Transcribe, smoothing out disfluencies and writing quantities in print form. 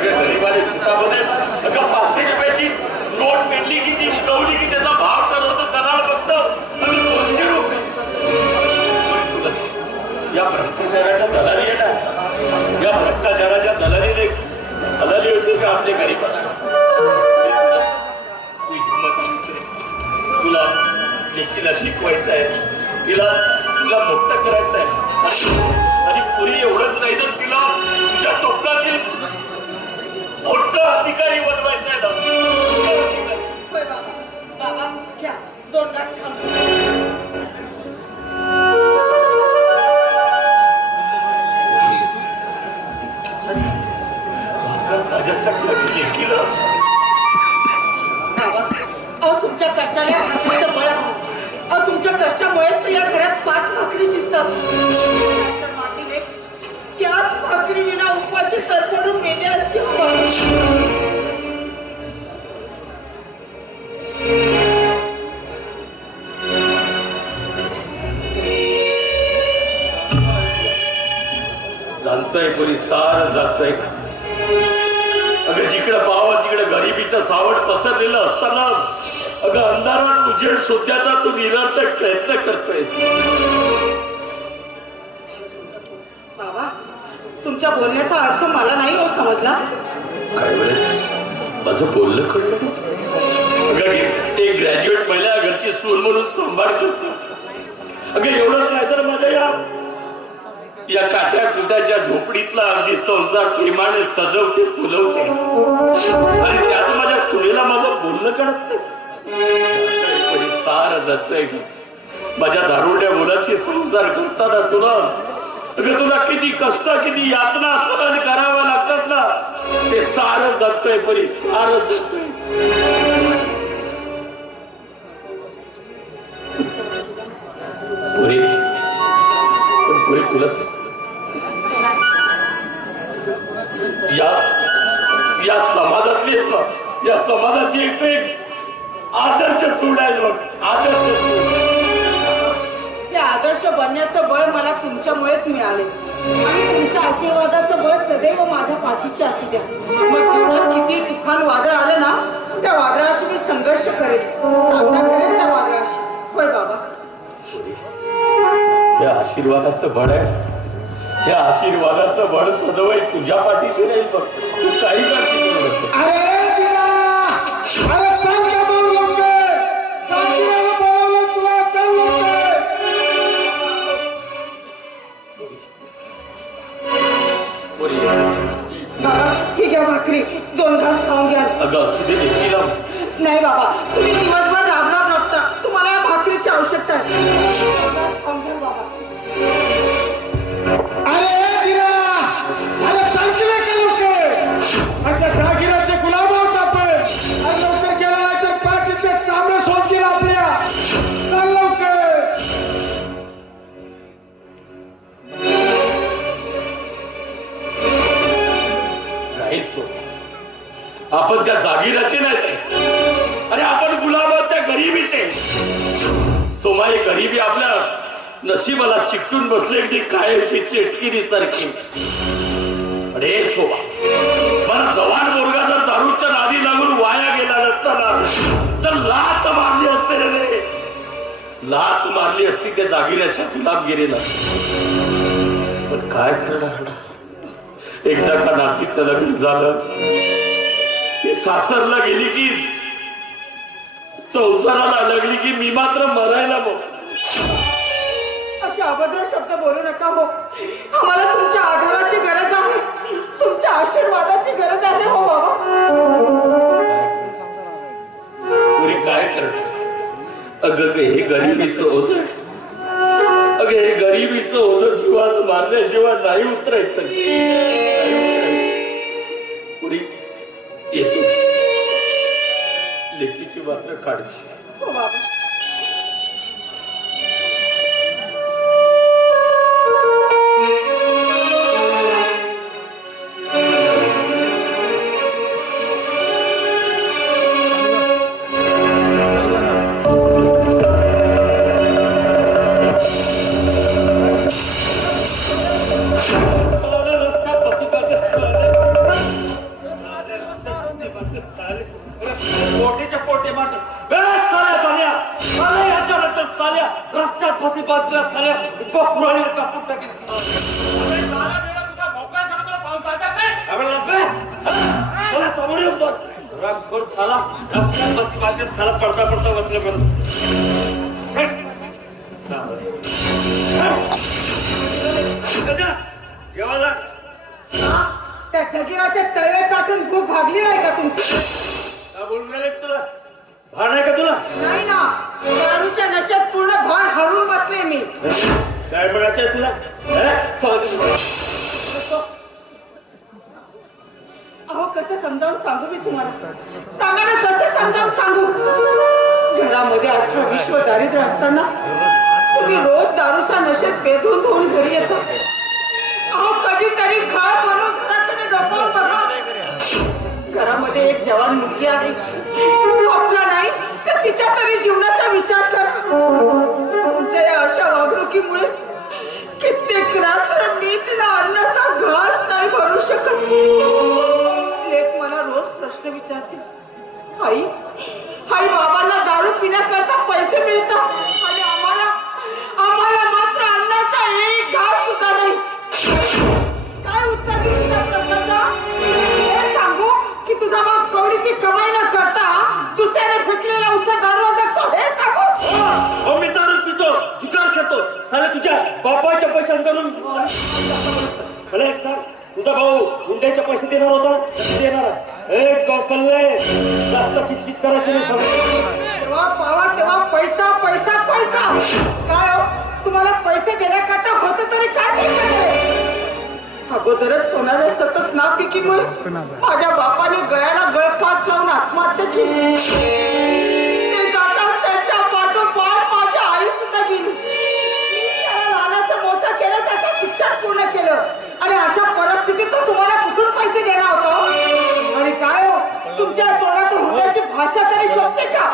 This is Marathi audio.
गरीबाच्या शेतामध्ये 500 रुपयाची नोट पेटली की ती उगवली की त्याचा भाव तर होतो दलाल फक्त 200 रुपये. या भ्रष्टाचाराच्या दलाली आहे ना, या भ्रष्टाचाराच्या दलालीने दलाली होते का आपले गरीब. तुला लेकीला शिकवायचं आहे, तिला मोठं करायचं आहे आणि पुरी एवढंच नाही तर तिला तुझ्या स्वप्नातील मोठं अधिकारी बनवायचं आहे ना. बाबा घ्या 2 तास खाऊ. माझ्यासाठी लेकीला तुमच्या कष्टाला भाकरीचं बळ आहे. तुमच्या कष्टामुळेच तर या घरात 5 भाकरी शिजतात. माझी लेक याच भाकरी विना उपवाशी तरफडून मेले असते. जाणतोय कोणी सार जातोय. अगं जिकडे पाहावं तिकडे गरिबीचं सावट पसरलेलं असताना अगं अंधारात उजेड शोधण्याचा तू निरंतर प्रयत्न करतोय. बाबा तुमच्या बोलण्याचा अर्थ मला नाही हो समजला. काय वेळेस माझं बोलणं कळलं. अगं एक ग्रॅज्युएट महिला घरची सून म्हणून सांभाळ करतो. अगं एवढंच नाही तर माझ्या या काट्या कुट्याच्या झोपडीतला अगदी संसार प्रेमाने सजवते फुलवते आणि त्यात माझ्या सुनेला माझं बोलणं कळत नाही. सार जातोय माझ्या दारुड्या मुलाची संसार करताना तुला किती कष्ट किती यातना सहन करावं लागतात ना, ते सार जातोय परी सार जातोय. पुरी तुला या समाजातली या समाजाची एक आदर्श सूड आहे बघ. आदर्श बनण्याचं बळ मला तुमच्यामुळेच मिळाले आणि तुमच्या आशीर्वादाचं बळ सदैव माझ्या पाठीशी असू द्या. मग जीवनात किती तुफान वादळ आलं ना, त्या वादळाशी मी संघर्ष करेल, सामना करेल त्या वादळाशी. होय बाबा. या आशीर्वादाचं बळ आहे. या आशीर्वादाचं बळ सदैव तुझ्या पाठीशी राहील बघ. तू काही काळजी करू नको. ठीक आहे भाकरी 2 घास खाऊन घ्या. अगं असू दे लेकीला. नाही बाबा तुम्ही दिवसभर राबणार नसता, तुम्हाला या भाकरीची आवश्यकता आहे. खाऊन घ्या बाबा. आपण त्या जागीराचे नाही ते. अरे आपण गुलाब त्या गरिबीचे. सोमाई गरिबी आपल्या नशिबाला चिकटून बसले की कायमची चेटकिरी सारखी. अरे सोबा मला जवान मुलगा जर दारूच्या नादी लागून वाया गेला नसताना तर लात मारली असते रे. लात मारली असती त्या जागीराच्या गुलाबगिरीला. पण काय करणार. एकदा का नातीचं लग्न झालं, ती सासरला गेली की संसाराला लागली की मी मात्र मरायला बघ. असे अभद्र शब्द बोलू नका हो. आम्हाला तुमच्या आधाराची गरज आहे, तुमच्या आशीर्वादाची गरज आहे हो बाबा. पुरी काय करणार. अगं हे गरिबीचं ओझ. अगं हे गरिबीचं ओझ जीवाचं मारल्याशिवाय नाही उतरायचं. पुरी येतो लेकीची मात्र काळजी. हो बाबा. बाजूची बाजूला झाल्या पुराणी कापून टाकेल समोर येऊन बघ साला साला पडता पडता बसले बरं जेवायला त्या जगिराच्या तळे चाटून भूक भागली नाही का तुमची? बोलून राहिले तुला भान आहे का तुला? नाही ना, दारूच्या नशेत पूर्ण भान हरवून बसले मी. काय म्हणायचंय तुला? अहो कसं समजावून सांगू मी तुम्हाला? सांगा ना, कसं समजावून सांगू? घरामध्ये 18-20 दारिद्र्य असताना तुम्ही रोज दारूच्या नशेत बेधून होऊन घरी येता. अहो कधीतरी घर बनवून घराकडे डोकावून बघा. घरामध्ये एक जवान मुलगी आहे, आपला नाही तर तिच्या तरी जीवनाचा विचार कर. तुमच्या या अशा वागणुकीमुळे कित्येक रात्र मी तिला अन्नाचा घास नाही भरू शकत. लेक मला रोज प्रश्न विचारते, आई आई बाबांना दारू पिण्याकरता पैसे मिळतात आणि आम्हाला मात्र अन्नाचा एक घास सुद्धा नाही. काय उत्तर देऊ तुझ्या प्रश्नाचा? हे सांगू की तुझा बाप कवडीची कमाई न करता दुसऱ्याने फेकलेला उसा दारू जगतो? हे सांगू? हो मी दारू पितो, जुगार करतो, साला तुझ्या बापाच्या पैशांकडून. मला एक सांग, तुझा भाऊ हुंड्याचे पैसे देणार होता, देणार? एक कौशल्य जास्त किचकिच करायची नाही. तेव्हा पावा तेव्हा पैसा पैसा पैसा. काय हो, तुम्हाला पैसे देण्याकरता होतं तरी काय द्यायचं? अगोदरच होणाऱ्या सतत नापिकीमुळे माझ्या बापाने गळ्याला गळफास लावून आत्महत्या केली. ते जातात त्याच्या पाठोपाठ माझी आई सुद्धा गेली. त्याला लहानाचं मोठं केलं, त्याचं शिक्षण पूर्ण केलं आणि अशा परिस्थितीत तो तुम्हाला कुठून पैसे देणार होता? आणि काय हो, तुमच्या तोंडातून हुंड्याची भाषा तरी शोभते का?